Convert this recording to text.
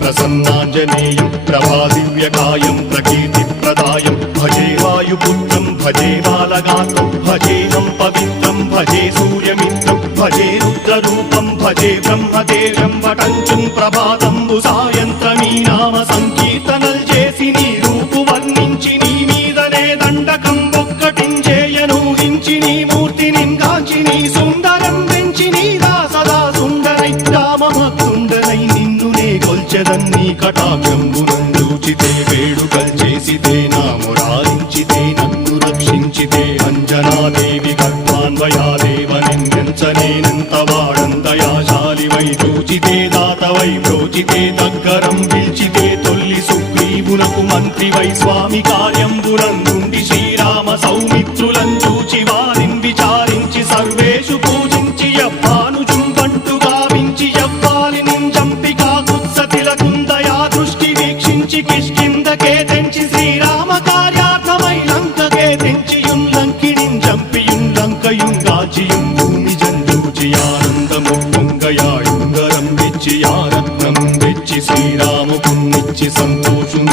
ప్రసన్నాంజనేయం ప్రభాదివ్యకాయం ప్రకీర్తిప్రదాయం భజే వాయుపుత్రం భజే బాలగాత్రం భజేహం పవిత్రం భజే సూర్యమిత్రం భజే రుద్రరూపం భజే బ్రహ్మదేవం వటంచుం ప్రభాతంబు సాయంత్రమీ నామ సంకీర్తనల్ చేసి నీ రూపు వర్ణించి నీ మీదనే దండకం ఒక్కటించేయనూహించి నీ మూర్తిని గాంచి నీ సుందరం పెంచి నీదా సదా సుందరై రామభక్తుండనై నిన్నునే కొల్చెదన్నీ కటాక్షంబునందూచితే వేడుకల్ చేసితే నా మురారించితే నన్ను రక్షించితే అంజనాదేవి గర్భాన్వయాదేవనిందించనేనంత వాడంతయాశాలివై చూచితే దాతవై బ్రోచితే దగ్గరం పిలిచితే తొల్లి సుగ్రీవునకు మంత్రివై స్వామి కార్యంబునందుండి శ్రీరామ సౌమిత్రులం చూచి వారిని విచారించి సర్వేషు పూజించి యవ్వానుజుంబంటు గావించి యవ్వాలిని చంపి కాకుత్సతిలకుందయా దృష్టి వీక్షించి కిష్కిందకే తెంచి శ్రీరామ కార్యార్థమై లంకకే తెంచియుం లంకిణిం చంపియుం లంకయుం గాచియుం భూమి జందూచి ఆనందము పొంగయాయుంగరం వెచ్చి ఆరత్నం వెచ్చి శ్రీరాముకున్నిచ్చి సంతోషుం